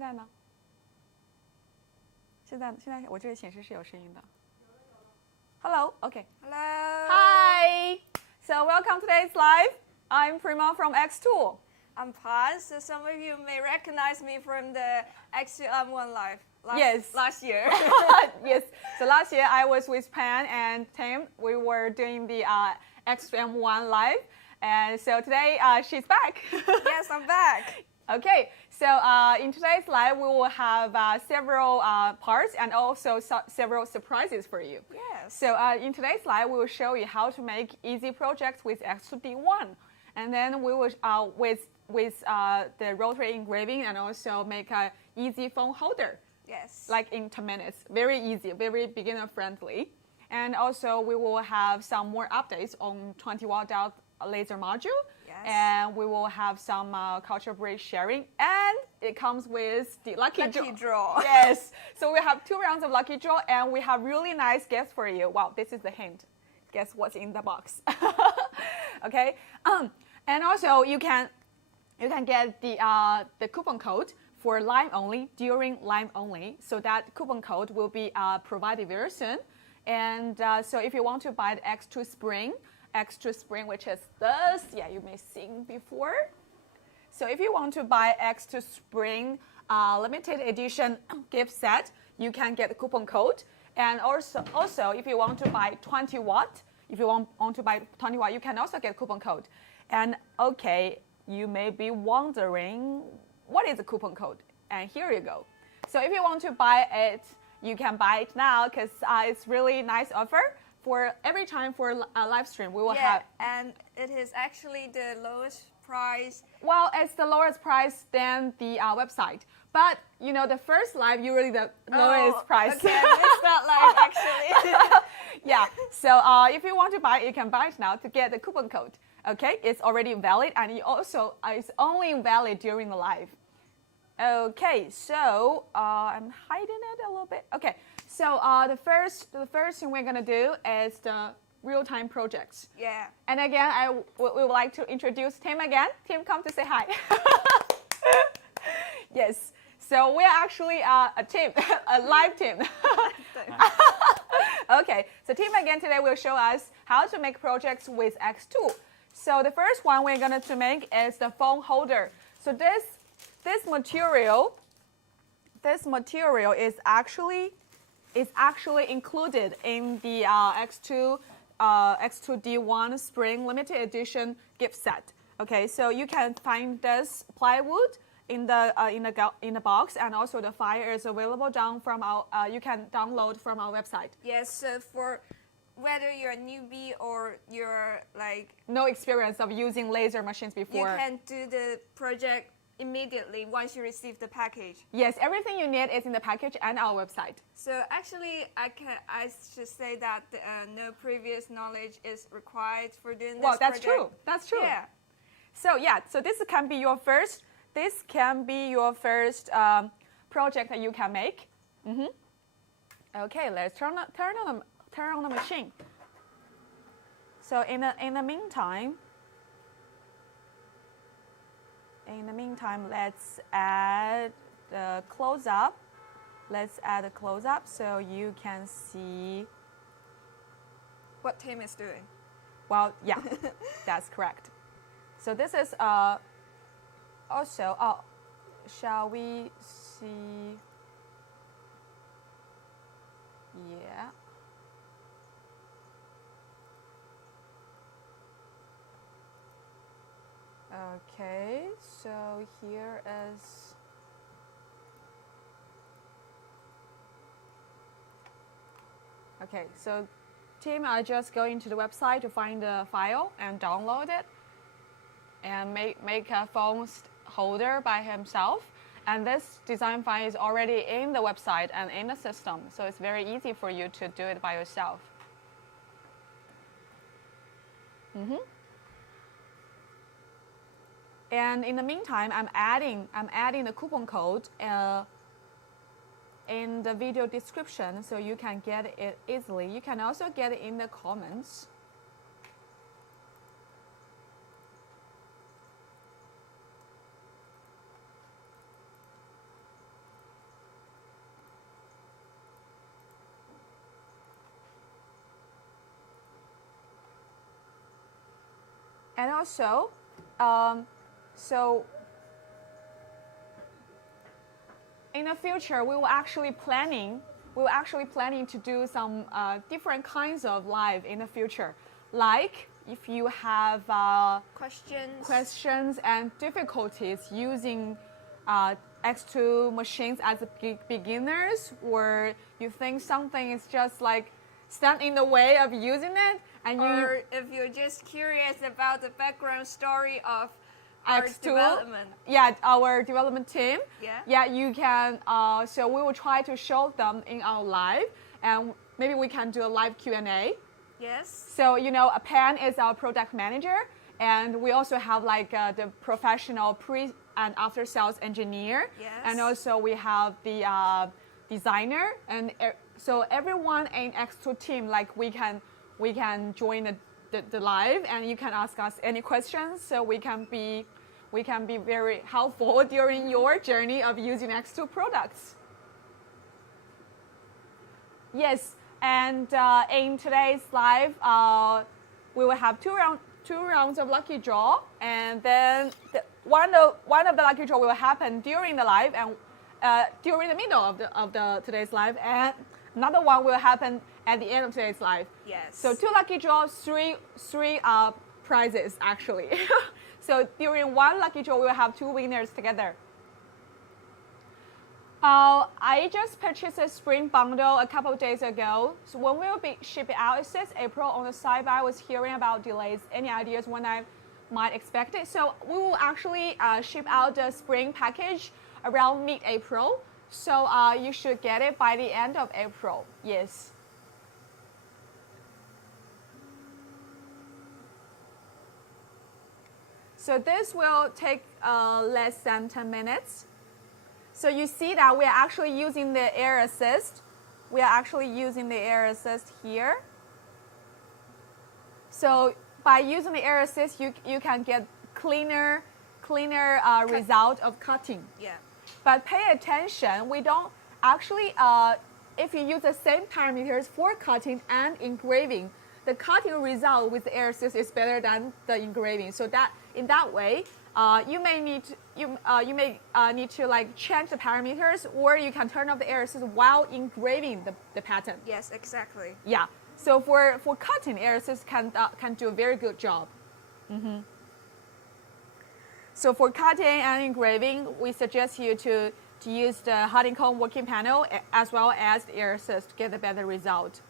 现在呢？现在我这里显示是有声音的。Hello, okay. Hello. Hi. So welcome to today's live. I'm Prima from xTool. I'm Pan. So some of you may recognize me from the xTool Live. Last year. Yes. So last year I was with Pan and Tim. We were doing the xTool Live. And so today she's back. Yes, I'm back. Okay, so in today's live, we will have several parts and also several surprises for you. Yes. So in today's live, we will show you how to make easy projects with xTool D1. And then we will, with the rotary engraving, and also make an easy phone holder. Yes. Like in 10 minutes. Very easy, very beginner friendly. And also we will have some more updates on 20-watt diode laser module. Yes. And we will have some culture bridge sharing. And it comes with the lucky draw. Yes. So we have 2 rounds of lucky draw, and we have really nice gifts for you. Wow, this is the hint. Guess what's in the box. Okay. And also you can get the coupon code for live only during live only. So that coupon code will be provided very soon. And so if you want to buy the xTool Spring, which is this, yeah, you may seen before. So if you want to buy xTool Spring limited edition gift set, you can get the coupon code. And also if you want to buy 20 watt, you can also get coupon code. And okay, you may be wondering, what is the coupon code? And here you go. So if you want to buy it, you can buy it now because it's really nice offer. For every time for a live stream, we will have. And it is actually the lowest price. Well, it's the lowest price than the website. But you know, the first live usually the lowest price. Okay, I missed that live actually. Yeah. So if you want to buy it, you can buy it now to get the coupon code. Okay, it's already valid, and it also it's only valid during the live. Okay, so I'm hiding it a little bit. Okay, so the first thing we're gonna do is the real-time projects. Yeah. And again, we would like to introduce Tim again. Tim, come to say hi. Yes. So we are actually a team, a live team. Okay. So Tim again today will show us how to make projects with xTool. So the first one we're going to make is the phone holder. So this material is actually included in the xTool D1 Spring Limited Edition gift set. Okay, so you can find this plywood in the box, and also the file is available down from our. You can download from our website. Yes, so for whether you're a newbie or you're like no experience of using laser machines before, you can do the project immediately once you receive the package. Yes, everything you need is in the package and our website. So actually, I should say that no previous knowledge is required for doing this. Well, that's project. true. That's true. Yeah. So yeah, so this can be your first. This can be your first project that you can make. Okay, let's turn on the machine. So in the meantime, let's add the close-up. Let's add a close-up so you can see what Tim is doing. Well, yeah, that's correct. So this is also. Shall we see? Yeah. Okay, so here is. Okay, so Tim are just going to the website to find the file and download it, and make a phone holder by himself. And this design file is already in the website and in the system, so it's very easy for you to do it by yourself. And in the meantime, I'm adding the coupon code in the video description, so you can get it easily. You can also get it in the comments. And also, so in the future, we will actually planning to do some different kinds of live in the future. Like if you have questions and difficulties using xTool machines as beginners, or you think something is just like stand in the way of using it, and or if you're just curious about the background story of our development. Yeah, our development team. Yeah. Yeah, you can. So we will try to show them in our live, and maybe we can do a live Q&A. Yes. So a Pan is our product manager, and we also have like the professional pre and after sales engineer. Yes. And also we have the designer, and so everyone in xTool team, like we can join the live, and you can ask us any questions, so we can be very helpful during your journey of using xTool products. Yes, and in today's live, we will have two rounds of lucky draw, and then one of the lucky draw will happen during the live and during the middle of the today's live, and another one will happen at the end of today's live. Yes. So 2 lucky draws, three prizes actually. So during one lucky draw, we will have 2 winners together. I just purchased a spring bundle a couple of days ago. So when we will be shipping out, it says April on the side, but I was hearing about delays. Any ideas when I might expect it? So we will actually ship out the spring package around mid-April. So you should get it by the end of April. Yes. So this will take less than 10 minutes. So you see that we are actually using the air assist. We are actually using the air assist here. So by using the air assist, you can get cleaner result of cutting. Yeah. But pay attention, we don't actually, if you use the same parameters for cutting and engraving, the cutting result with the air assist is better than the engraving. So that in that way, you may need to like change the parameters, or you can turn off the air assist while engraving the pattern. Yes, exactly. Yeah. So for cutting, air assist can do a very good job. Mm-hmm. So for cutting and engraving, we suggest you to use the honeycomb working panel as well as the air assist to get a better result.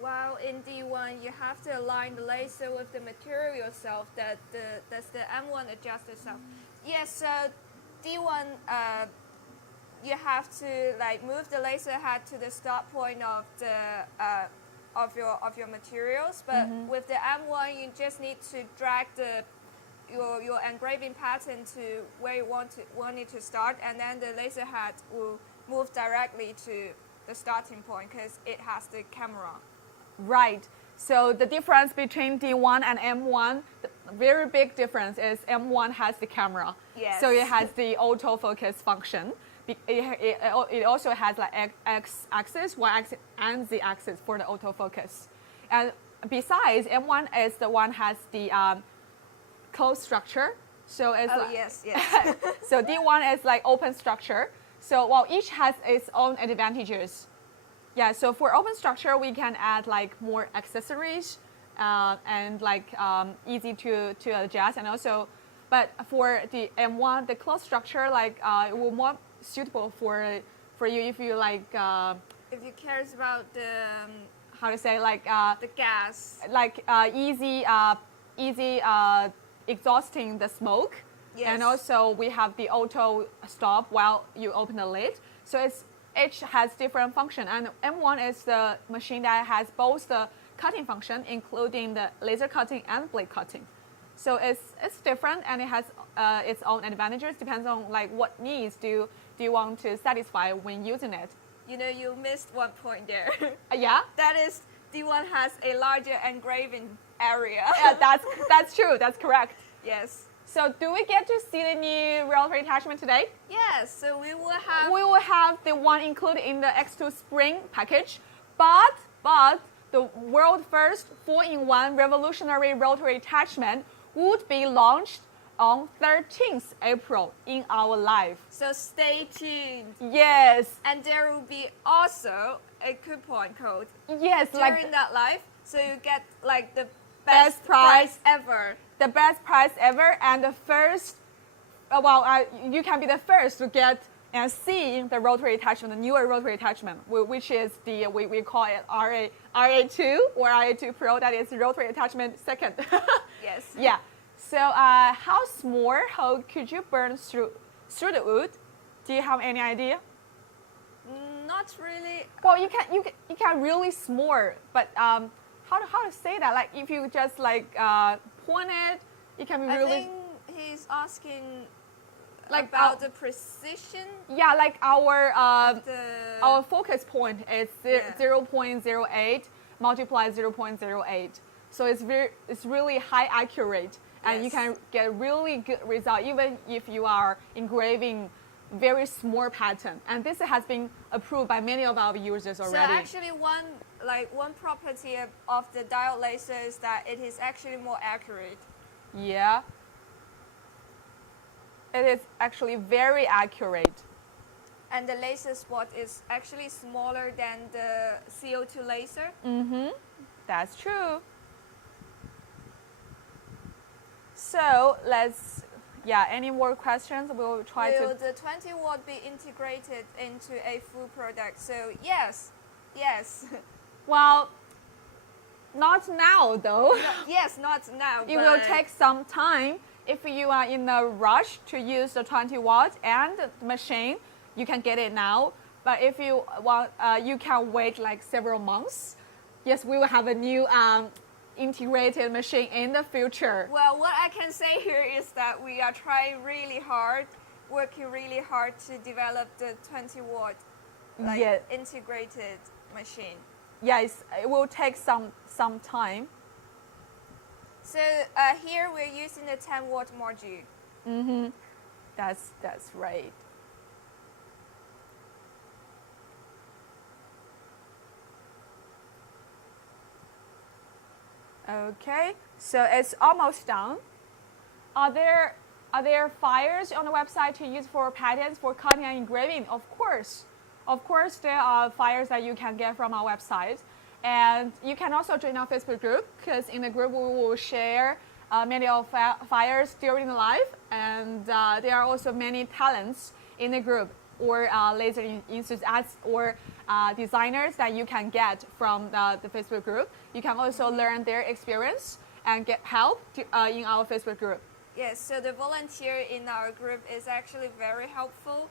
While in D1, you have to align the laser with the material itself. That's the M1 adjust itself. Yes, so D1, you have to like move the laser head to the start point of the of your materials. But with the M1, you just need to drag your engraving pattern to where you want it to start, and then the laser head will move directly to the starting point because it has the camera. Right. So the difference between D1 and M1, the very big difference is M1 has the camera. Yes. So it has the autofocus function. It also has like X-axis, Y-axis, and Z-axis for the autofocus. And besides, M1 is the one has the closed structure. So it's yes. So D1 is like open structure. So while each has its own advantages. Yeah, so for open structure, we can add like more accessories and like easy to adjust, and also, but for the M1, the closed structure, like it will more suitable for you if you like. If you cares about the how to say like the gas, like easy exhausting the smoke. Yes. And also we have the auto stop while you open the lid. So each has different function, and M1 is the machine that has both the cutting function, including the laser cutting and blade cutting. So it's different, and it has its own advantages. Depends on like what needs do you want to satisfy when using it. You know, you missed one point there. Yeah. That is, D1 has a larger engraving area. Yeah, that's true. That's correct. Yes. So do we get to see the new Rotary attachment today? Yes, so we will have... We will have the one included in the xTool Spring package, but the world first 4-in-1 revolutionary rotary attachment would be launched on 13th April in our live. So stay tuned. Yes. And there will be also a coupon code Yes, during that live. So you get like the Best best price. price ever. the best price ever, and the first, you can be the first to get and see the rotary attachment, the newer rotary attachment, which is we call it RA2 or RA2 Pro. That is rotary attachment second. Yes. Yeah. So how small could you burn through the wood? Do you have any idea? Not really. Well, you can really small, but how to say that? Like if you just point it, it can be I really. think he's asking Like about the precision. Yeah, like our The focus point is Yeah. 0.08 multiplied 0.08. So it's really high accurate, and you Yes. can get really good result even if you are engraving very small pattern. And this has been approved by many of our users So already. actually, one property of the diode laser is that it is actually more accurate. Yeah. It is actually very accurate. And the laser spot is actually smaller than the CO2 laser. Mm-hmm. That's true. So any more questions? We'll try Will to. the 20 watt be integrated into a full product? So yes. Well, not now though. Yes, not now. It will take some time. If you are in a rush to use the 20 watt and the machine, you can get it now. But if you want, you can wait like several months. Yes, we will have a new integrated machine in the future. Well, what I can say here is that we are trying really hard, working really hard to develop the 20 watt Yeah. integrated machine. Yes, it will take some time. So here we're using the 10 watt module. Mm-hmm. That's right. Okay, so it's almost done. Are there files on the website to use for patterns for cutting and engraving? Of course. Of course, there are files that you can get from our website. And you can also join our Facebook group, because in the group we will share many of files during the live. And there are also many talents in the group, or laser enthusiasts, or designers that you can get from the Facebook group. You can also learn their experience and get help in our Facebook group. Yes, so the volunteer in our group is actually very helpful.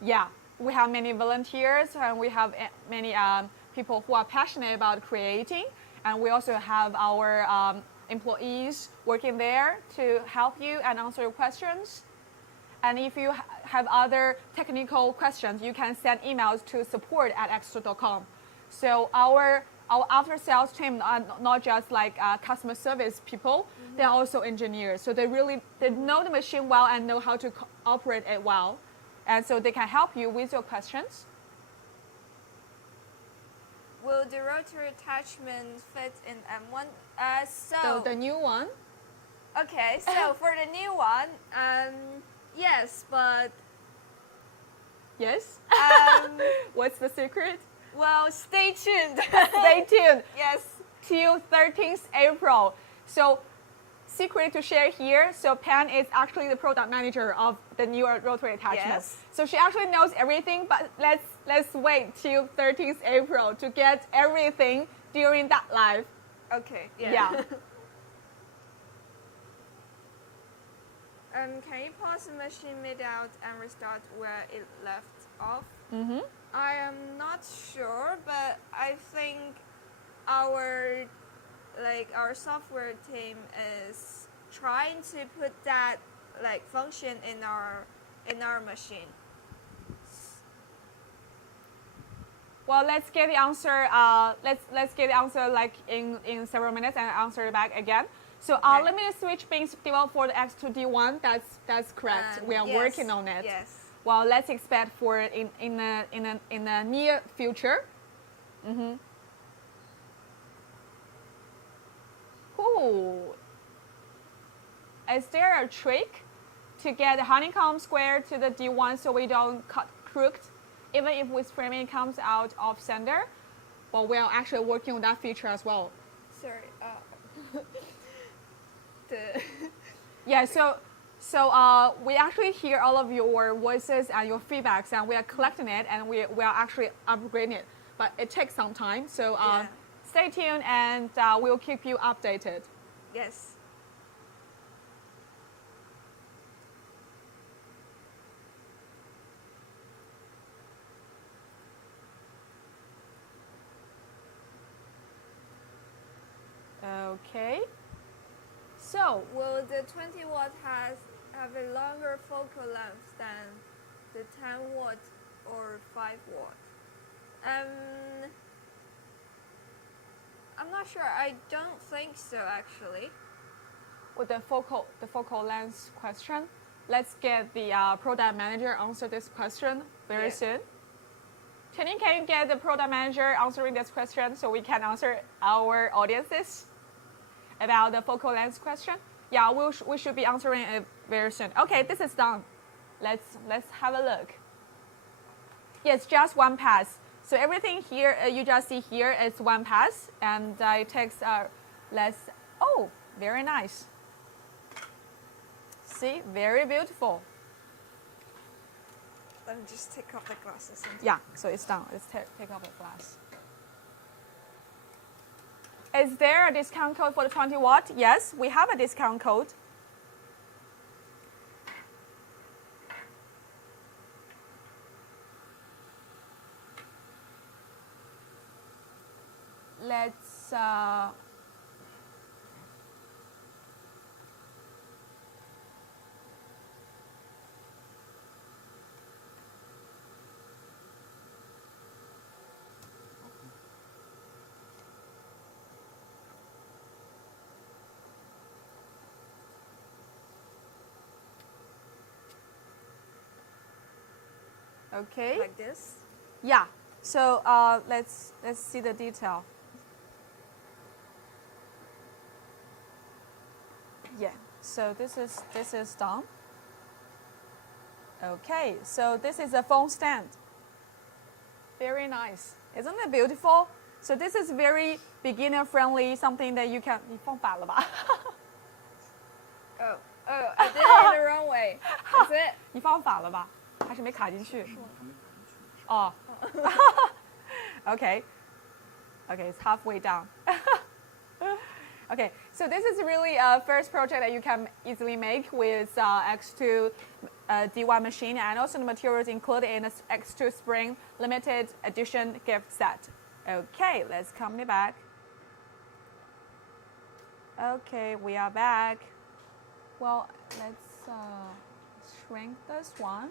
Yeah, we have many volunteers, and we have many people who are passionate about creating. And we also have our employees working there to help you and answer your questions. And if you have other technical questions, you can send emails to support@xTool.com. So our after-sales team are not just like customer service people, they're also engineers. So they know the machine well and know how to operate it well. And so they can help you with your questions. Will the rotary attachment fit in M1? So the new one? Okay, so for the new one, yes, but Yes? um, What's the secret? well, stay tuned. Stay tuned Yes. till 13th April. So secret to share here. So Pan is actually the product manager of the newer rotary attachment. Yes. So she actually knows everything, but let's wait till 13th April to get everything during that live. Okay. Yeah. Can you pause the machine mid-out and restart where it left off? Mm-hmm. I am not sure, but I think our software team is trying to put that function in our machine. Well, let's get the answer. Let's get the answer like in several minutes and answer it back again. So Okay. limited switch being developed for the X2D1. That's correct. We are Yes, working on it. Yes. Well, let's expect for it in the near future. Mm-hmm. Oh, is there a trick to get the honeycomb square to the D1 so we don't cut crooked, even if with framing comes out of center? Well, we're actually working on that feature as well. Sorry. Yeah, so we actually hear all of your voices and your feedbacks, and we are collecting it, and we are actually upgrading it. But it takes some time, so Yeah. stay tuned, and we'll keep you updated. Yes. Okay. So, Will the 20 watt have a longer focal length than the 10 watt or 5 watt? I'm not sure. I don't think so, actually. with the focal length question, let's get the product manager answer this question very soon. Can you get the product manager answering this question so we can answer our audiences about the focal length question? Yeah, we should be answering it very soon. Okay, this is done. Let's have a look. Yes, just one pass. So everything here you just see here is one pass, and it takes less. Oh, very nice. See, very beautiful. Let me just take off the glasses. Yeah, so it's done. Let's take off the glass. Is there a discount code for the 20 watt? Yes, we have a discount code. Let's okay. Like this? Yeah. So let's see the detail. Yeah. So this is done. Okay. So this is a phone stand. Very nice. Isn't it beautiful? So this is very beginner friendly. Something that you can. 你放反了吧 Oh, I did it the wrong way. Is it? 你放反了吧？还是没卡进去？哦。Okay. Okay, it's halfway down. Okay, so this is really a first project that you can easily make with xTool D1 machine, and also the materials included in the xTool Spring limited edition gift set. Okay, let's come back. Okay, we are back. Well, let's shrink this one.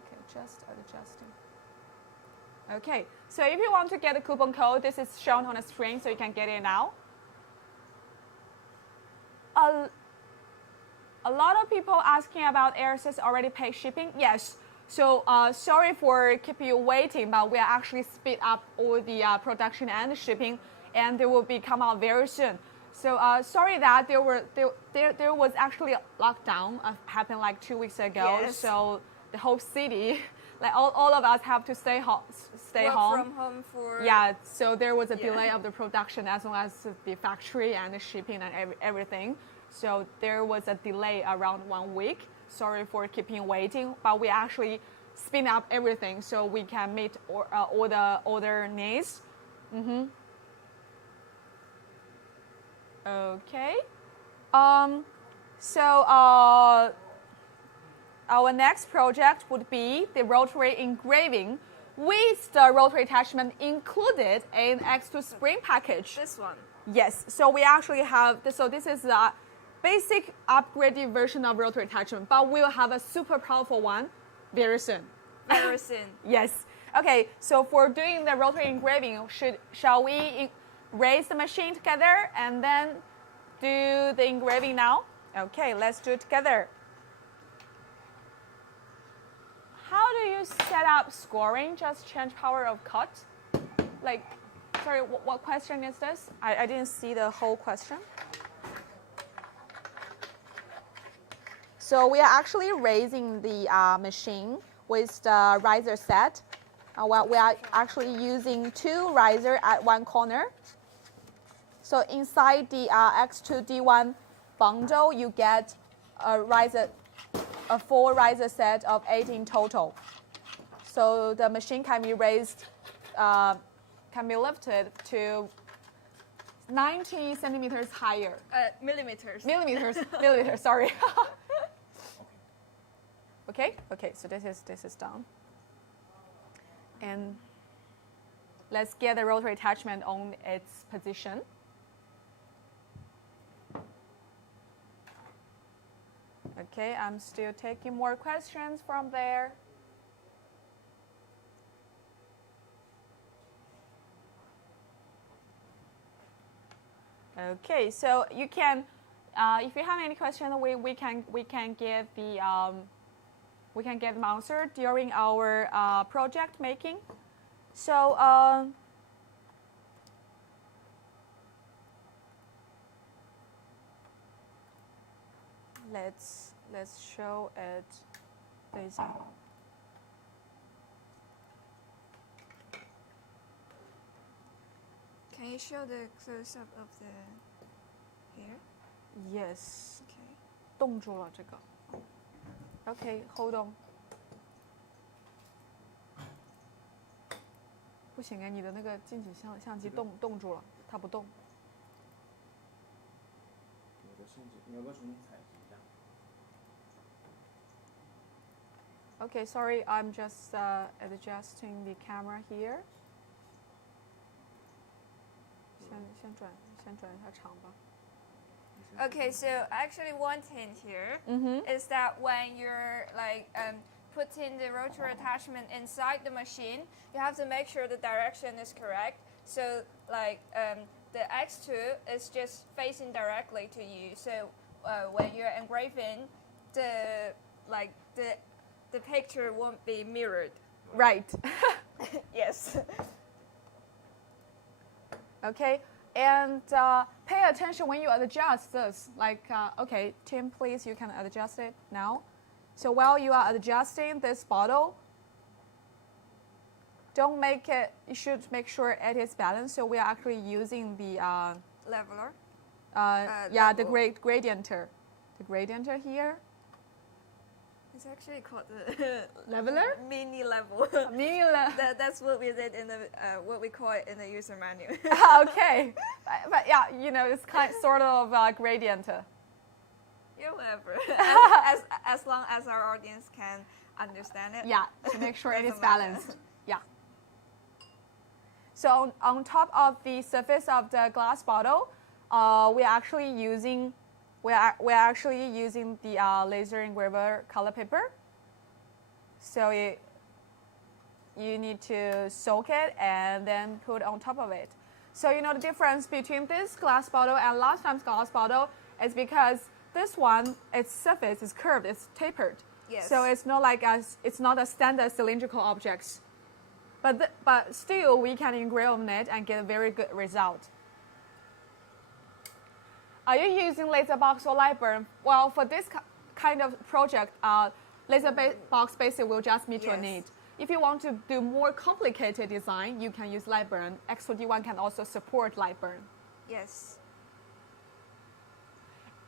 Okay, just adjusting. Okay, so if you want to get a coupon code, this is shown on the screen, so you can get it now. A lot of people asking about AirSys already paid shipping. Yes. So sorry for keeping you waiting, but we are actually speed up all the production and the shipping, and they will be come out very soon. So sorry that there was actually a lockdown happened like 2 weeks ago. Yes. So the whole city, like all of us have to stay home. Work from home for. Yeah. So there was a delay of the production as well as the factory and the shipping and everything. So there was a delay around 1 week. Sorry for keeping waiting, but we actually spin up everything so we can meet all the order needs. Okay. So our next project would be the rotary engraving with the rotary attachment included in xTool Spring package. This one. Yes. So we actually have this. So this is a basic upgraded version of rotary attachment, but we'll have a super powerful one very soon. Very soon. Yes. Okay. So for doing the rotary engraving, shall we raise the machine together and then do the engraving now? Okay. Let's do it together. How do you set up scoring? Just change power of cut, like Sorry, what question is this? I didn't see the whole question. So we are actually raising the machine with the riser set. Well, we are actually using 2 risers at one corner. So inside the X2 D1 bundle, you get a full riser set of 8 in total. So the machine can be raised, can be lifted to 90 centimeters higher. Millimeters. Millimeters, sorry. Okay, so this is done. And let's get the rotary attachment on its position. Okay, I'm still taking more questions from there. Okay, so you can, if you have any questions, we can get the we can get them answered during our project making. So let's show it basic. Can you show the close-up of the hair? Yes. Okay. 冻住了这个。Okay, hold on. 不行哎，你的那个近景相机冻住了，它不动。我的甚至你要不要重新采集一下？ Okay, sorry, I'm just adjusting the camera here. 先转一下场吧。 Okay, so actually one hint here is that when you're like putting the rotary attachment inside the machine, you have to make sure the direction is correct. So like the X2 is just facing directly to you. So when you're engraving, the picture won't be mirrored. Right. Yes. Okay. And pay attention when you adjust this. Like, okay, Tim, please, you can adjust it now. So while you are adjusting this bottle, don't make it, you should make sure it is balanced. So we are actually using the Leveler. yeah, the gradienter. The gradienter here. It's actually called the Leveler? Mini level. That's what we did in the what we call it in the user manual. Okay, but yeah, you know, it's sort of gradienter. Yeah, whatever. As long as our audience can understand it. Yeah, to make sure it is Doesn't matter. balanced. Yeah. So on top of the surface of the glass bottle, we are actually using the laser engraver color paper. So you need to soak it and then put on top of it. So you know the difference between this glass bottle and last time's glass bottle is because this one, its surface is curved, it's tapered. Yes. So it's not like it's not a standard cylindrical object. But still, we can engrave on it and get a very good result. Are you using laser box or light burn? Well, for this kind of project, laser box basically will just meet your need. If you want to do more complicated design, you can use light burn. X2D1 can also support light burn. Yes.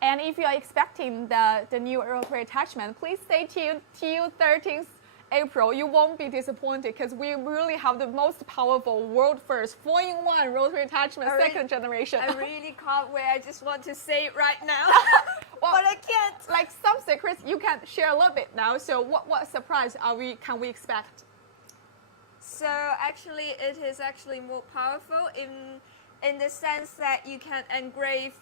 And if you are expecting the new rotary attachment, please stay tuned till 13th April. You won't be disappointed because we really have the most powerful, world first, 4-in-1 rotary attachment, second generation. I really can't wait. I just want to say it right now. Well, but I can't. Like some secrets, you can share a little bit now. So what surprise can we expect? So actually, it is actually more powerful in the sense that you can engrave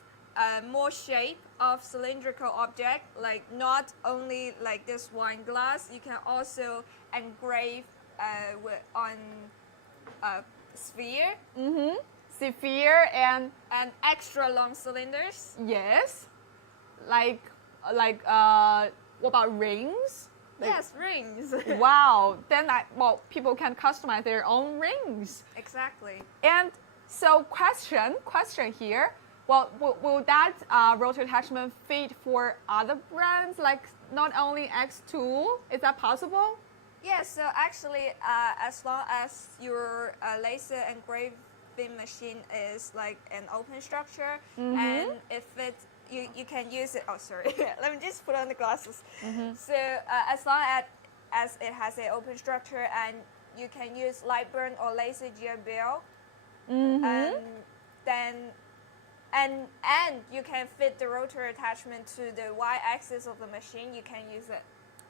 more shape of cylindrical object, like not only like this wine glass, you can also engrave on sphere. Sphere and extra long cylinders. Yes, like what about rings? Yes, rings. Wow, then people can customize their own rings. Exactly. And So question here. Well, will that rotor attachment fit for other brands, like not only xTool? Is that possible? Yes, so actually, as long as your laser engraving machine is like an open structure, and if you can use it. Oh, sorry. Let me just put on the glasses. So as long as it has an open structure and you can use light burn or laser GBL, then you can fit the rotor attachment to the y-axis of the machine, you can use it.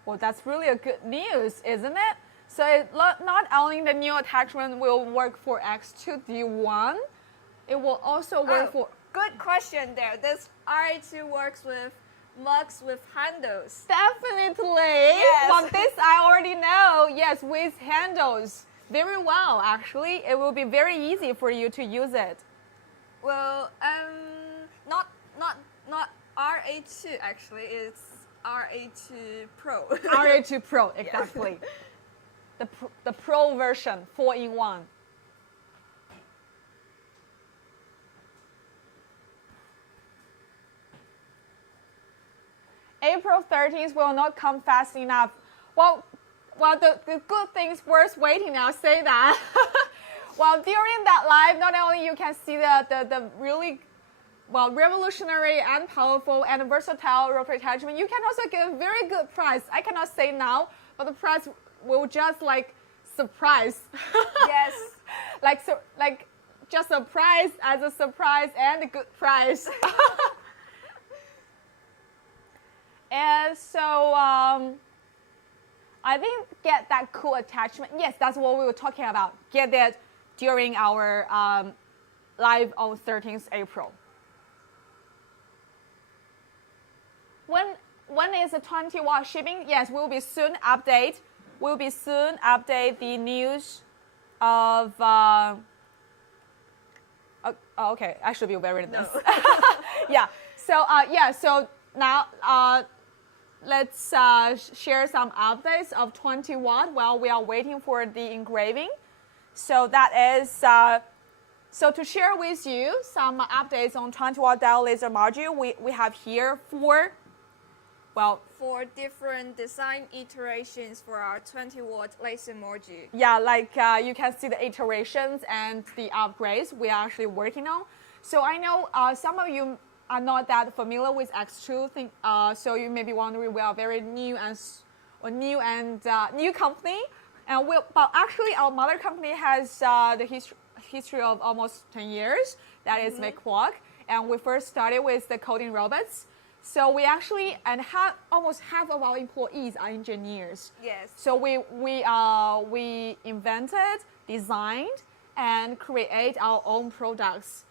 Well, that's really a good news, isn't it? So not only the new attachment will work for X2D1, it will also work for... Good question there. This RA2 works with mugs with handles. Definitely. Yes. Well, this I already know. Yes, with handles. Very well, actually. It will be very easy for you to use it. Well, not RA2 actually. It's RA2 Pro. RA2 Pro, exactly. The Pro version, 4-in-1. April 13th will not come fast enough. Well, the good things worth waiting. I'll say that. Well, during that live, not only you can see the really revolutionary and powerful and versatile rotor attachment, you can also get a very good price. I cannot say now, but the price will just like surprise. Yes. like just a price as a surprise and a good price. And so I think get that cool attachment. Yes, that's what we were talking about. Get that during our live on 13th April. When is the 20-watt shipping? Yes, we'll be soon update. We'll be soon update the news of. Okay, I should be aware of this. No. Yeah. So So now let's share some updates of 20 watt while we are waiting for the engraving. So that is so to share with you some updates on 20 watt diode laser module. We have here four different design iterations for our 20-watt laser module. Yeah, like you can see the iterations and the upgrades we are actually working on. So I know some of you are not that familiar with xTool, so you may be wondering, we are very new company, but actually our mother company has the history of almost 10 years. That is McQuark, and we first started with the coding robots. So we actually almost half of our employees are engineers. Yes. So we invented, designed, and create our own products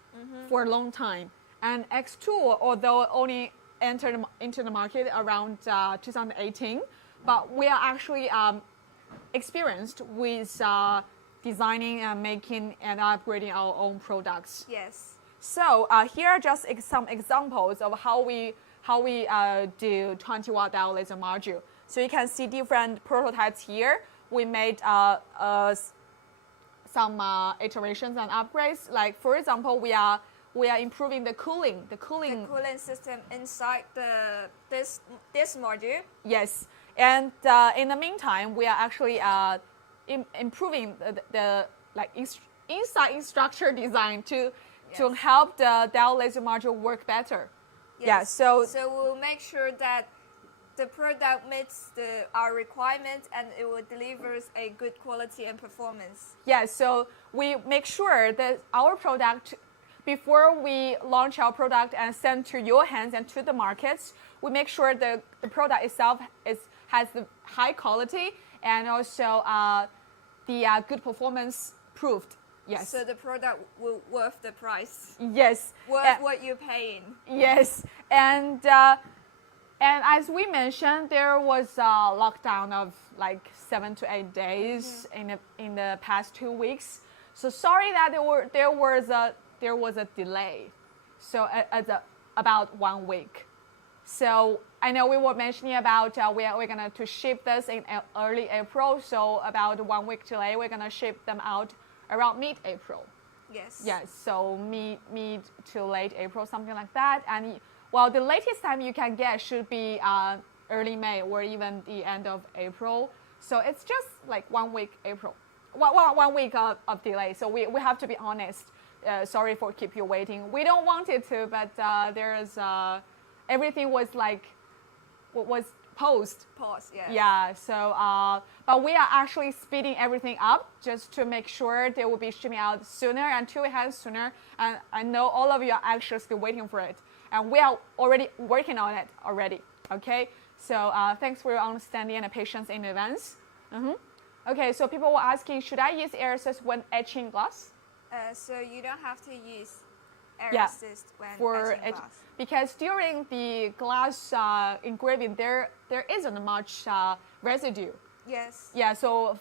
for a long time. And xTool, although only entered into the market around 2018, but we are actually experienced with designing and making and upgrading our own products. Yes. So here are just some examples of how we do 20-watt diode laser module. So you can see different prototypes here. We made some iterations and upgrades. Like for example, we are improving the cooling system inside this module. Yes, and in the meantime, we are actually improving the inside structure design to help the diode laser module work better. Yes. Yeah, so we'll make sure that the product meets our requirements and it will deliver a good quality and performance. Yeah, so we make sure that our product, before we launch our product and send to your hands and to the markets, we make sure the product itself has the high quality and also the good performance proved. Yes. So the product will worth the price. Yes. Worth what you're paying. Yes, and as we mentioned, there was a lockdown of like 7 to 8 days in the past 2 weeks. So sorry that there was a delay. So about 1 week. So I know we were mentioning about we're gonna to ship this in early April. So about 1 week delay, we're gonna ship them out around mid-April. Yes. Yes, so mid to late April, something like that. And well, the latest time you can get should be early May or even the end of April. So it's just like 1 week April, 1 week of delay. So we have to be honest. Sorry for keep you waiting. We don't want it to, but there's everything was like was paused. Pause. Yeah. Yeah, so but we are actually speeding everything up just to make sure they will be shipping out sooner and 2 weeks sooner. And I know all of you are actually still waiting for it, and we are already working on it already. Okay, so thanks for your understanding and patience in advance. Okay, so people were asking, should I use air assist when etching glass? So you don't have to use air Yeah, assist when for etching it, glass. because during the glass engraving there isn't much residue. Yes. Yeah, so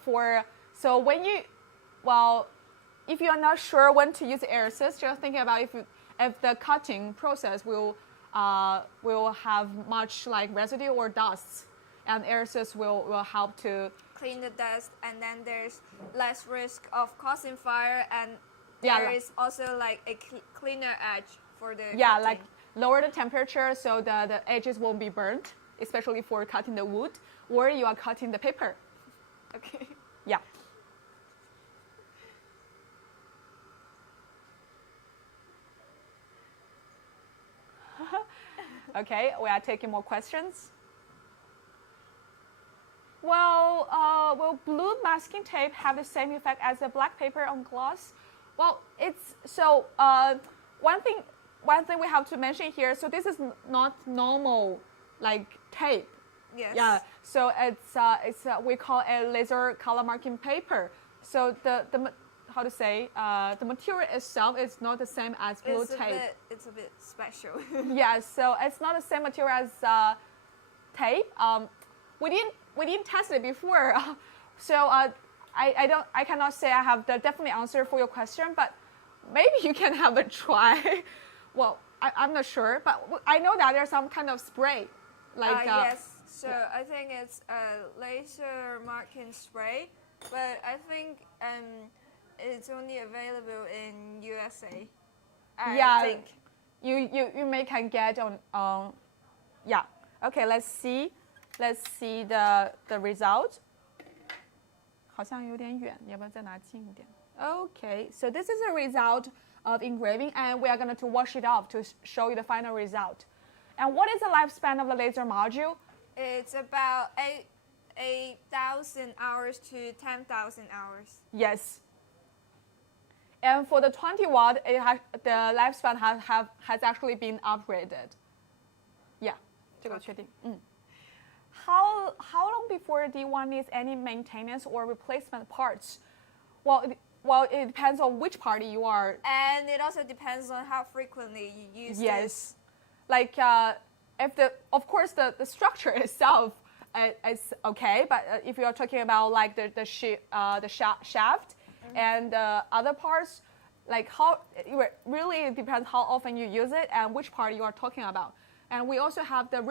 when you, well, if you are not sure when to use air assist, just thinking about if the cutting process will have much like residue or dust, and air assist will help to Clean the dust, and then there's less risk of causing fire, and Yeah, there like- is also like a cleaner edge for the yeah, cutting. like lower the temperature so the edges won't be burnt, especially for cutting the wood or you are cutting the paper. Okay. Yeah. Okay, we are taking more questions. Well, will blue masking tape have the same effect as the black paper on glass? Well, it's so one thing we have to mention here. So this is not normal like tape. Yes. Yeah. So it's we call it laser color marking paper. So the how to say the material itself is not the same as blue tape. It's a bit special. Yeah, so it's not the same material as tape. We didn't test it before, so I cannot say I have the definite answer for your question, but maybe you can have a try. Well, I'm not sure, but I know that there's some kind of spray, like yes. So I think it's a laser marking spray, but I think it's only available in USA. yeah, I think. you may can get on yeah. Okay, let's see the result. 好像有点远，你要不要再拿近一点? Okay, so this is a result of engraving, and we are going to wash it off to show you the final result. And what is the lifespan of the laser module? It's about 8,000 hours to 10,000 hours. Yes. And for the 20 watt, the lifespan has actually been upgraded. Yeah, 这个确定. How long before D1 needs any maintenance or replacement parts? Well, it depends on which party you are. And it also depends on how frequently you use Yes. this. Like if of course the structure itself is okay, but if you are talking about like the shaft and other parts, like how it really depends how often you use it and which part you are talking about. And we also have the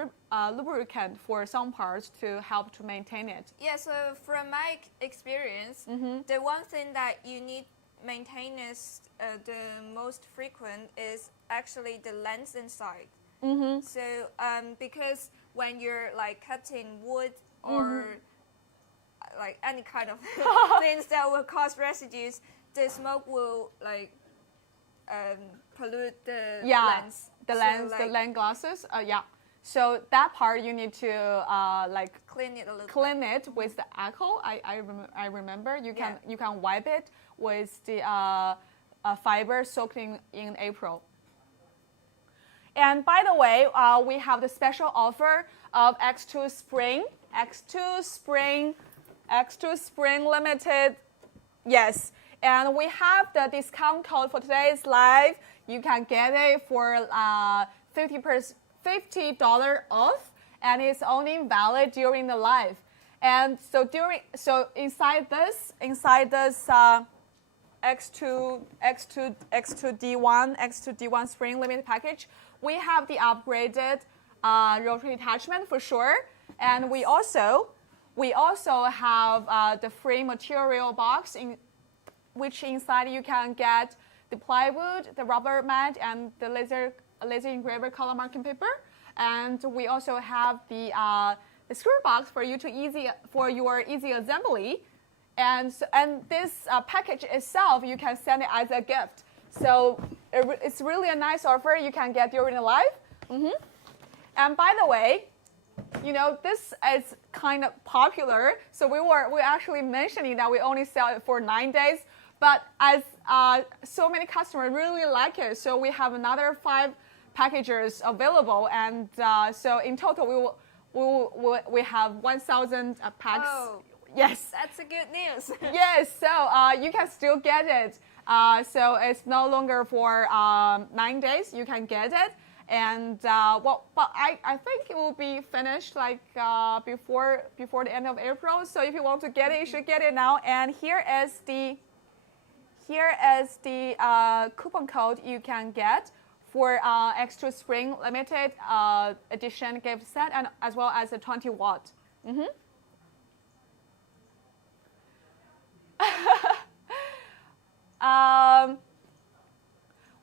lubricant for some parts to help to maintain it. Yeah, so from my experience, the one thing that you need maintenance the most frequent is actually the lens inside. So because when you're like cutting wood or like any kind of things that will cause residues, the smoke will like pollute the lens. The So, lens, like, the lens glasses. Yeah. So that part you need to like clean it a little. clean it with the alcohol. I remember you can Yeah. you can wipe it with the fiber soaked in April. And by the way, we have the special offer of xTool Spring Limited. Yes, and we have the discount code for today's live. You can get it for $50 off, and it's only valid during the live. And so inside this xTool D1 Spring Limited package, we have the upgraded rotary attachment for sure, and we also have the free material box in which inside you can get the plywood, the rubber mat, and the laser engraver color marking paper. And we also have the screw box for you for your easy assembly. And this package itself, you can send it as a gift. So it's really a nice offer you can get during the live. And by the way, you know, this is kind of popular. So we're actually mentioning that we only sell it for 9 days. But as so many customers really like it, so we have another 5 packages available. And so in total, we have 1,000 packs. Oh, yes. that's a good news. Yes, so you can still get it. So it's no longer for 9 days. You can get it. And but I think it will be finished like before the end of April. So if you want to get it, you should get it now. And here is the coupon code you can get for extra spring limited edition gift set, and as well as a 20-watt.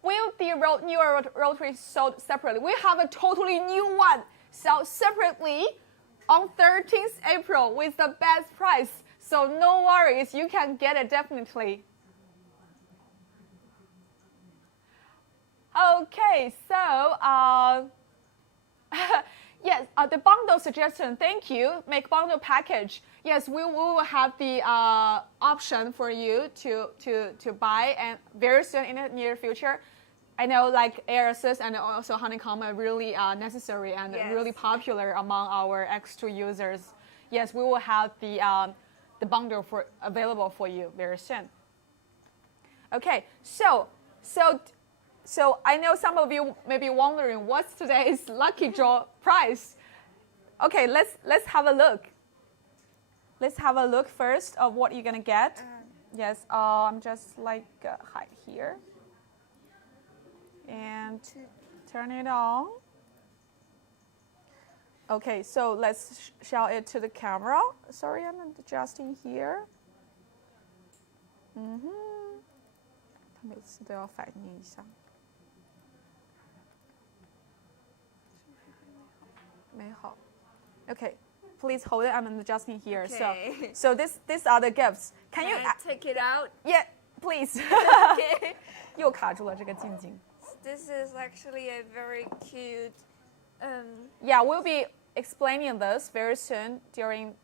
Will the newer Rotary sold separately? We have a totally new one sold separately on 13th April with the best price. So no worries, you can get it definitely. Okay, so yes, the bundle suggestion. Thank you. Make bundle package. Yes, we will have the option for you to buy, and very soon in the near future. I know like air assist and also honeycomb are really necessary and really popular among our xTool users. Yes, we will have the bundle available for you very soon. Okay, so I know some of you may be wondering what's today's lucky draw prize. Okay, let's have a look. Let's have a look first of what you're gonna get. Yes, I'm just like hide here and turn it on. Okay, so let's show it to the camera. Sorry, I'm adjusting here. 它每次都要反应一下。没好。Okay, please hold it. I'm adjusting here. Okay. So these are the gifts. Can you take it out? Yeah, please. Okay. 又卡住了这个静静。This is actually a very cute. Yeah, we'll be explaining this very soon during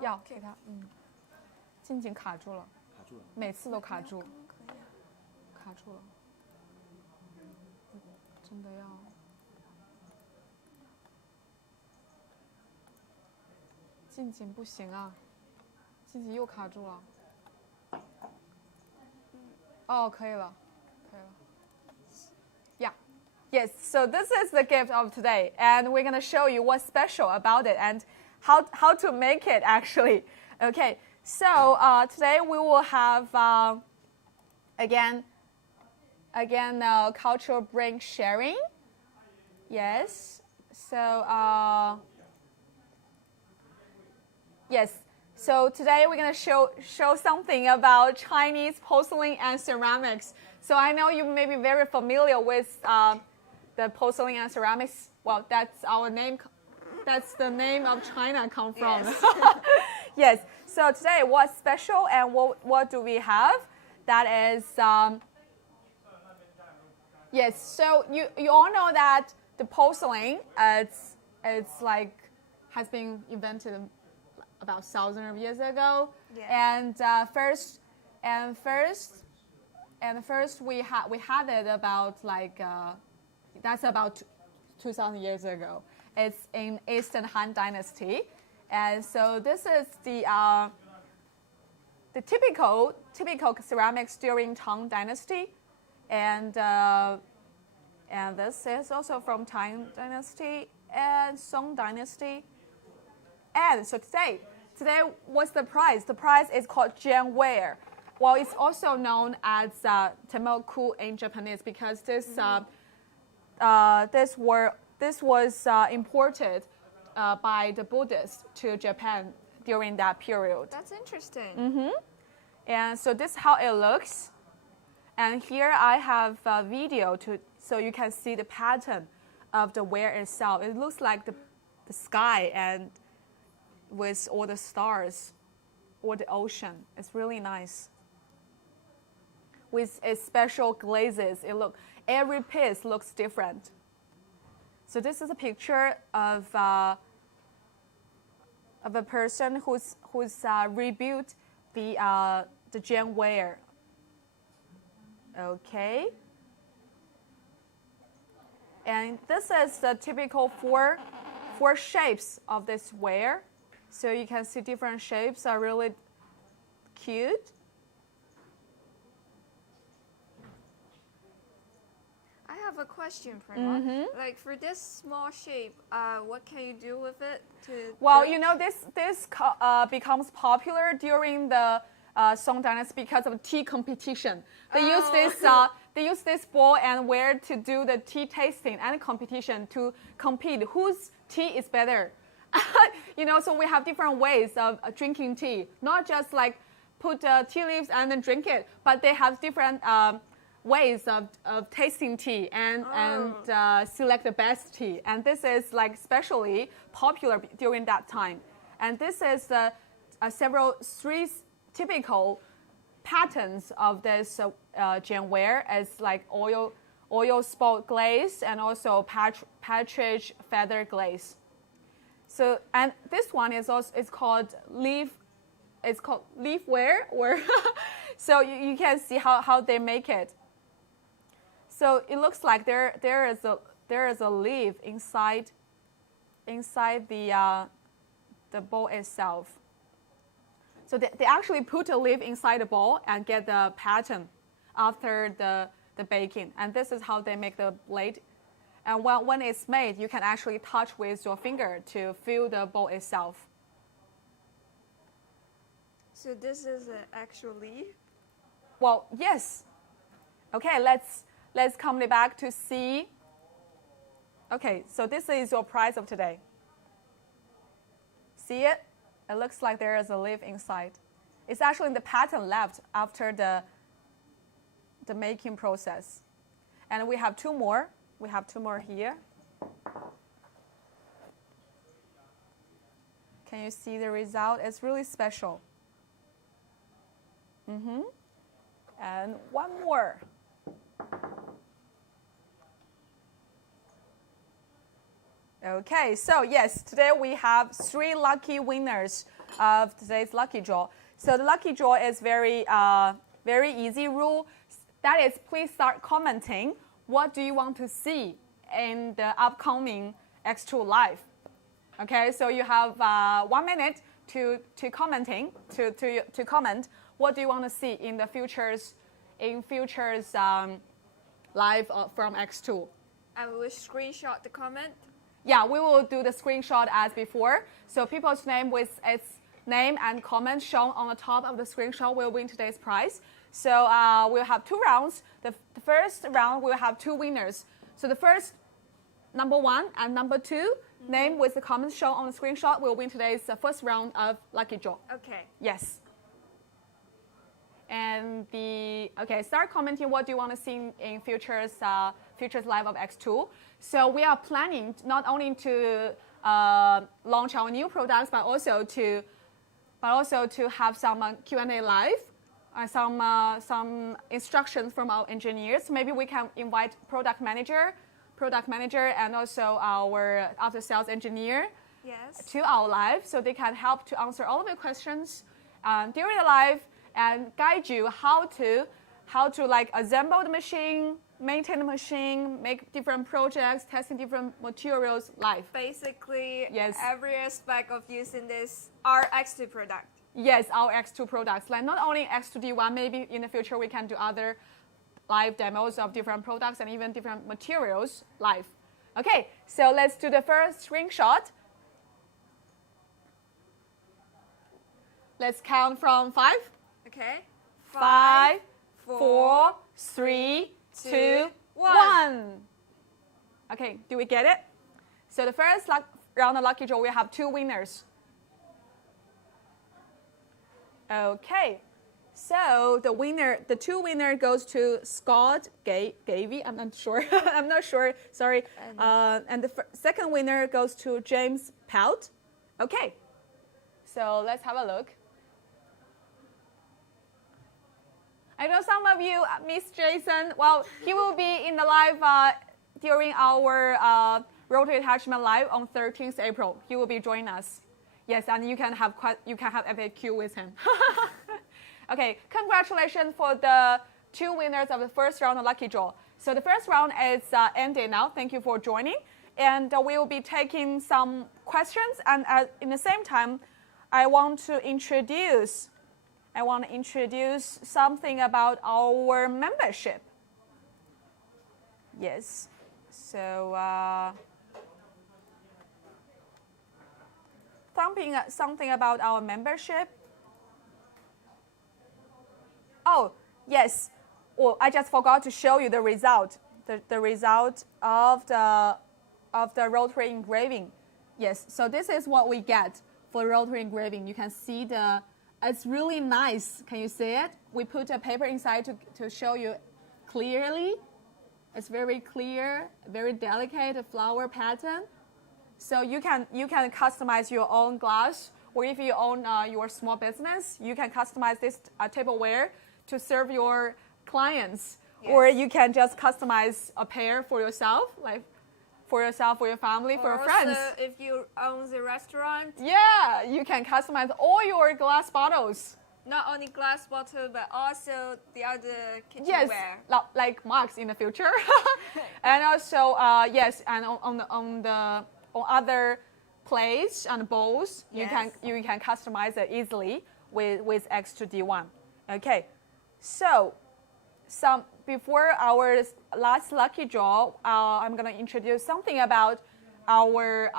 要给他静静卡住了，每次都卡住，卡住了，真的要。静静不行啊，静静又卡住了。哦，可以了，可以了。Yeah, yes. So this is the gift of today, and we're gonna show you what's special about it and how to make it actually. Okay. So today we will have again cultural brain sharing. Yes. So. Yes, so today we're going to show something about Chinese porcelain and ceramics. So I know you may be very familiar with the porcelain and ceramics. Well, that's our name. That's the name of China come from. Yes. Yes. So today, what's special and what do we have? That is, yes. So you all know that the porcelain it's like has been invented about thousands of years ago, and first we had it about like that's about 2,000 years ago. It's in Eastern Han Dynasty, and so this is the typical ceramics during Tang Dynasty, and this is also from Tang Dynasty and Song Dynasty. And so today, what's the price? The price is called Jianware. Well, it's also known as Temoku in Japanese because this was imported by the Buddhists to Japan during that period. That's interesting. And so this is how it looks. And here I have a video so you can see the pattern of the wear itself. It looks like the sky and with all the stars or the ocean. It's really nice. With its special glazes, every piece looks different. So this is a picture of a person who's rebuilt the Jen wear. Okay. And this is the typical four shapes of this wear. So you can see different shapes are really cute. I have a question for you. Like for this small shape, what can you do with it Well, print? you know, this becomes popular during the Song Dynasty because of tea competition. They use this ball and wear to do the tea tasting and competition to compete whose tea is better. You know, so we have different ways of drinking tea, not just like put tea leaves and then drink it, but they have different ways of tasting tea and select the best tea. And this is like especially popular during that time. And this is three typical patterns of this Jen wear as like oil spot glaze and also partridge feather glaze. So, and this one is called leaf wear, or so you can see how they make it. So it looks like there is a leaf inside the bowl itself. So they actually put a leaf inside the bowl and get the pattern after the baking. And this is how they make the blade. And when it's made, you can actually touch with your finger to feel the bowl itself. So this is an actual leaf? Well, yes. Okay, let's come back to see. Okay, so this is your prize of today. See it? It looks like there is a leaf inside. It's actually the pattern left after the making process. And we have two more. We have two more here. Can you see the result? It's really special. And one more. Okay, so yes, today we have 3 lucky winners of today's lucky draw. So the lucky draw is very easy rule. That is, please start commenting. What do you want to see in the upcoming xTool Live? Okay, so you have 1 minute to comment. What do you want to see in the futures live from xTool? I will screenshot the comment. Yeah, we will do the screenshot as before. So people's name with its name and comment shown on the top of the screenshot will win today's prize. So we'll have 2 rounds. The first round we'll have 2 winners. So the first, number 1 and number 2, name with the comments shown on the screenshot will win today's first round of lucky draw. Okay. Yes. And start commenting what do you want to see in futures live of xTool. So we are planning not only to launch our new products, but also to have some Q&A live, some instructions from our engineers. Maybe we can invite product manager, and also our after sales engineer to our live, so they can help to answer all of your questions during the live and guide you how to like assemble the machine, maintain the machine, make different projects, testing different materials live. Basically, yes, every aspect of using this our xTool product. Yes, our xTool products. Like not only xTool D1, maybe in the future we can do other live demos of different products and even different materials live. Okay, so let's do the first screenshot. Let's count from 5. Okay. 5, 4, 3, 2, 1. Okay, do we get it? So the first round of lucky draw, we have 2 winners. Okay, So the two winner goes to Scott Gavey. I'm not sure. I'm not sure. Sorry. And the second winner goes to James Pout. Okay. So let's have a look. I know some of you miss Jason. Well, he will be in the live during our Rotary Attachment Live on 13th April. He will be joining us. Yes, and you can have FAQ with him. Okay, congratulations for the two winners of the first round of Lucky Draw. So the first round is ended now. Thank you for joining. And we will be taking some questions. And in the same time, I want to introduce something about our membership. Yes. So something about our membership. Oh, yes. Well, I just forgot to show you the result. The result of the Rotary engraving. Yes. So this is what we get for Rotary engraving. You can see it's really nice. Can you see it? We put a paper inside to show you clearly. It's very clear, very delicate flower pattern. So you can customize your own glass, or if you own your small business, you can customize this tableware to serve your clients. Yes. Or you can just customize a pair for yourself, like for yourself, for your family, for your friends. Also, if you own the restaurant. Yeah, you can customize all your glass bottles. Not only glass bottle, but also the other yes, kitchenware. Like mugs in the future. And also, yes, and on other plates and bowls, yes. you can customize it easily with xTool D1. Okay, so before our last lucky draw, I'm gonna introduce something about our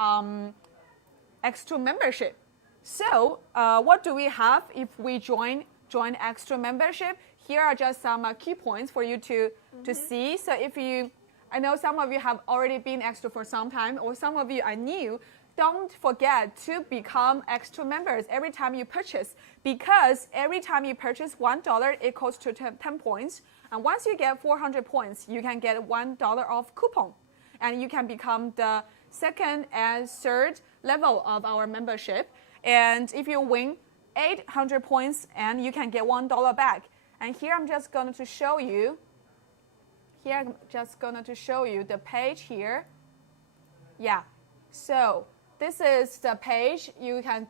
xTool membership. So what do we have if we join xTool membership? Here are just some key points for you to see. So I know some of you have already been xTool for some time, or some of you are new. Don't forget to become xTool members every time you purchase, because every time you purchase $1 equals to 10 points. And once you get 400 points, you can get $1 off coupon. And you can become the second and third level of our membership. And if you win 800 points, and you can get $1 back. And here I'm just going to show you. Here I'm just going to show you the page here. Yeah. So this is the page you can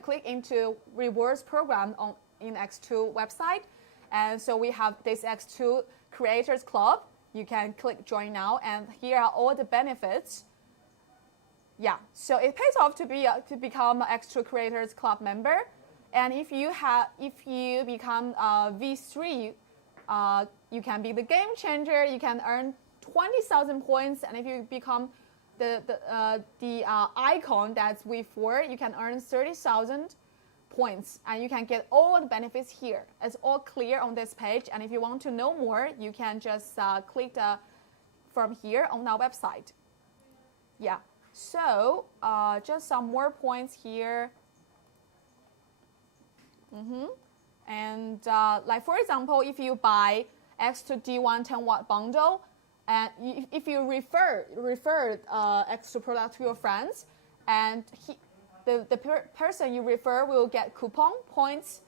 click into rewards program in xTool website. And so we have this xTool Creators Club. You can click join now, and here are all the benefits. Yeah, so it pays off to become an xTool Creators Club member, and if you become a V3, you can be the game changer. You can earn 20,000 points, and if you become the icon that's V4, you can earn 30,000 points, and you can get all the benefits here. It's all clear on this page, and if you want to know more, you can just click from here on our website. Yeah. So just some more points here. And like for example, if you buy xTool D1 10-watt bundle, and if you refer xTool product to your friends, and the person you refer will get coupon points,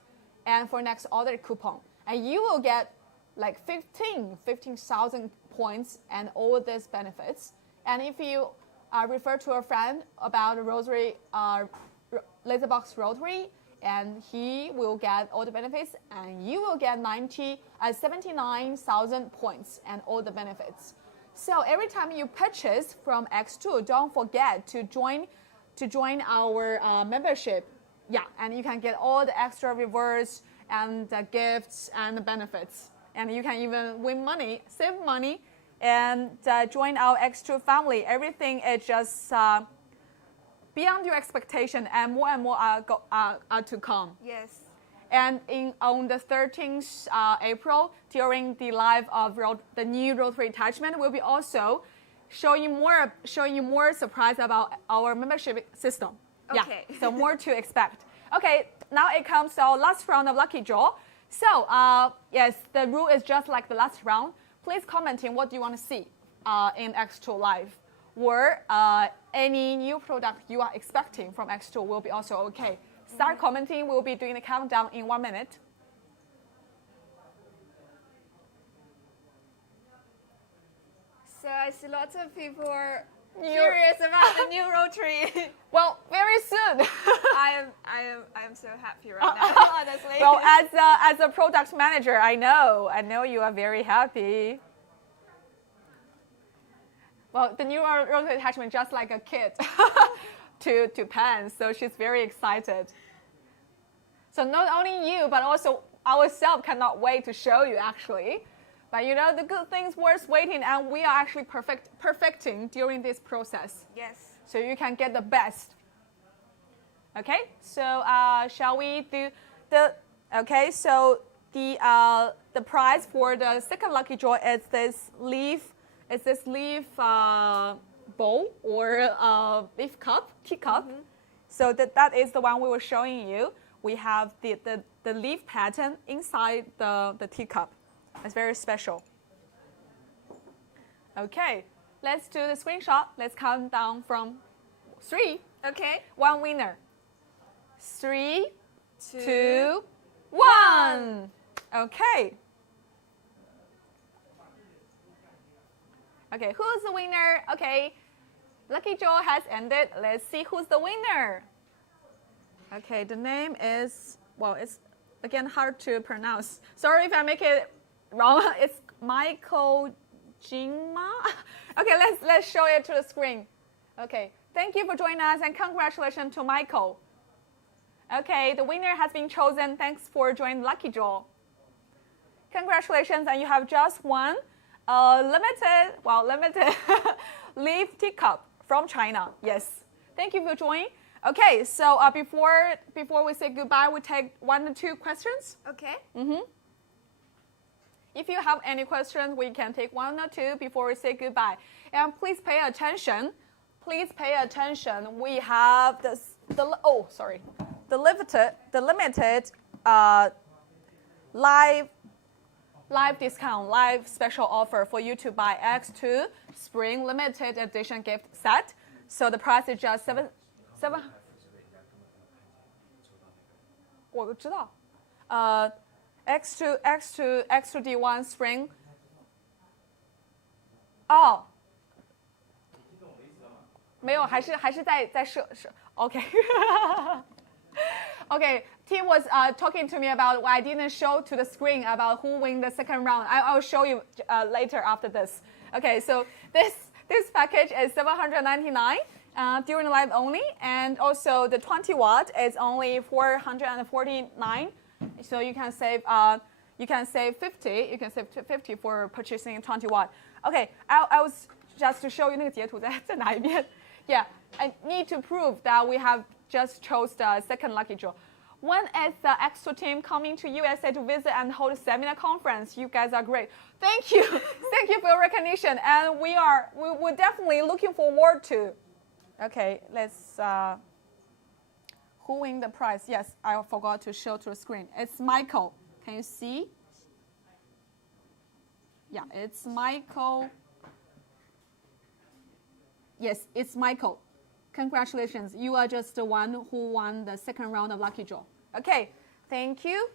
and for next order coupon, and you will get like 15,000 points and all these benefits. And if you refer to a friend about Rotary, Laserbox Rotary, and he will get all the benefits, and you will get 79,000 points and all the benefits. So every time you purchase from xTool, don't forget to join our membership. Yeah, and you can get all the extra rewards and the gifts and the benefits, and you can even win money, save money, and join our xTool family. Everything is just beyond your expectation, and more are to come. Yes. And on the 13th April, during the live of the new Rotary attachment, we'll be also showing you more surprise about our membership system. Okay. Yeah, so more to expect. Okay, now it comes to our last round of lucky draw. So yes, the rule is just like the last round. Please comment in what you want to see in xTool Live, or any new product you are expecting from xTool will be also okay. Start commenting. We'll be doing the countdown in 1 minute. So I see lots of people are curious about the new Rotary. Well, very soon. I am so happy right now, honestly. Well, as a product manager, I know you are very happy. Well, the new rotary attachment just like a kid to pen, so she's very excited. So not only you, but also ourselves cannot wait to show you actually. But you know, the good things worth waiting, and we are actually perfecting during this process. Yes. So you can get the best. Okay, so shall we do the? Okay, so the prize for the second lucky draw is this leaf. Is this leaf bowl or leaf cup, teacup? So that is the one we were showing you. We have the leaf pattern inside the teacup. It's very special. Okay, let's do the screenshot. Let's count down from 3. Okay. 1 winner. 3, 2, 1. Okay. Okay, who's the winner? Okay, lucky draw has ended. Let's see who's the winner. Okay, the name is, well, it's again hard to pronounce. Sorry if I make it wrong. It's Michael Jingma. Okay, let's show it to the screen. Okay, thank you for joining us and congratulations to Michael. Okay, the winner has been chosen. Thanks for joining Lucky Draw. Congratulations, and you have just won a limited leaf teacup from China. Yes, thank you for joining. Okay, so before we say goodbye, we take 1 or 2 questions. Okay. If you have any questions, we can take 1 or 2 before we say goodbye. And please pay attention. Please pay attention. We have the limited live discount, live special offer for you to buy X2 Spring Limited Edition gift set. So the price is just 7. 我知道。X2 D1 Spring。哦。没有，还是在设。Okay. Okay, Tim was talking to me about what I didn't show to the screen about who win the second round. I will show you later after this. Okay, so this package is $799 during the live only, and also the 20 watt is only $449. So you can save 50. You can save 50 for purchasing 20 watt. Okay, I was just to show you 那个截图在哪一边. Yeah, I need to prove that we have just chose the second lucky draw. When is the xTool team coming to USA to visit and hold a seminar conference? You guys are great. Thank you. Thank you for your recognition. And we're definitely looking forward to. Okay, let's, who win the prize? Yes, I forgot to show to the screen. It's Michael. Can you see? Yeah, it's Michael. Yes, it's Michael. Congratulations, you are just the one who won the second round of Lucky Draw. Okay, thank you.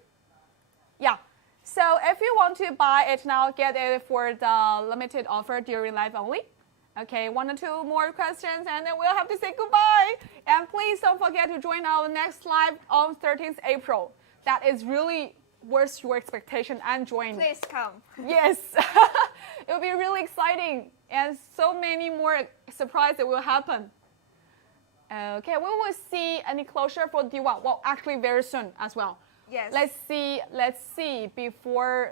Yeah, so if you want to buy it now, get it for the limited offer during live only. Okay, 1 or 2 more questions and then we'll have to say goodbye. And please don't forget to join our next live on 13th April. That is really worth your expectation and join. Please come. Yes, it will be really exciting and so many more surprises will happen. Okay, we will see an enclosure for D1. Well, actually very soon as well. Yes. Let's see before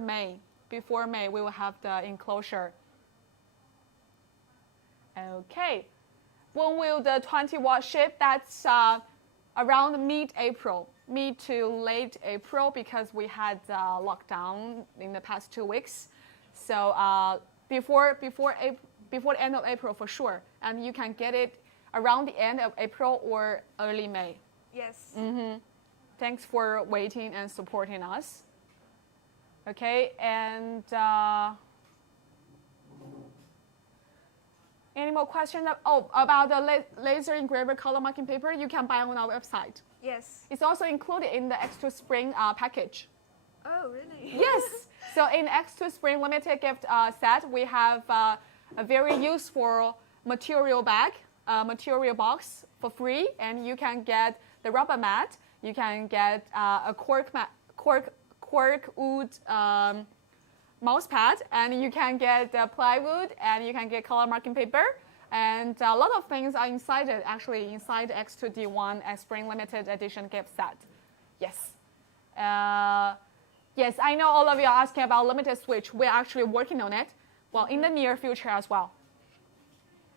May. Before May, we will have the enclosure. Okay. When will the 20 watt ship? That's around mid-April, mid to late April, because we had lockdown in the past 2 weeks. So before the end of April for sure, and you can get it around the end of April or early May. Yes. Thanks for waiting and supporting us. Okay, and any more questions? Oh, about the laser engraver color marking paper, you can buy on our website. Yes. It's also included in the xTool Spring package. Oh, really? Yes. So in xTool Spring Limited Gift set, we have a very useful material bag, material box for free, and you can get the rubber mat. You can get a cork wood mouse pad, and you can get plywood, and you can get color marking paper, and a lot of things are inside it. Actually, inside the xTool D1 Spring Limited Edition gift set. Yes. Yes, I know all of you are asking about limited switch. We're actually working on it. Well, in the near future as well.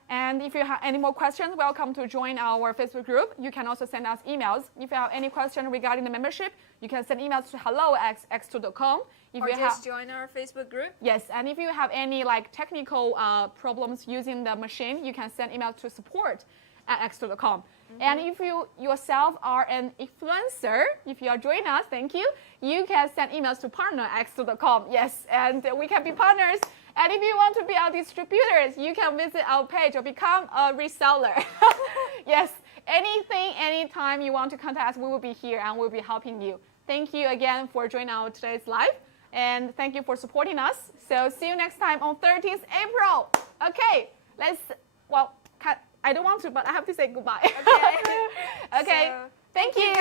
And if you have any more questions, welcome to join our Facebook group. You can also send us emails. If you have any question regarding the membership, you can send emails to hello@xtool.com. Or just join our Facebook group. Yes, and if you have any technical problems using the machine, you can send email to support@xtool.com. And if you yourself are an influencer, if you are joining us, thank you. You can send emails to partner@xtool.com. Yes, and we can be partners. And if you want to be our distributors, you can visit our page or become a reseller. Yes, anything, anytime you want to contact us, we will be here and we'll be helping you. Thank you again for joining our today's live. And thank you for supporting us. So see you next time on 30th April. Okay, I don't want to, but I have to say goodbye. Okay. Okay, So, thank you.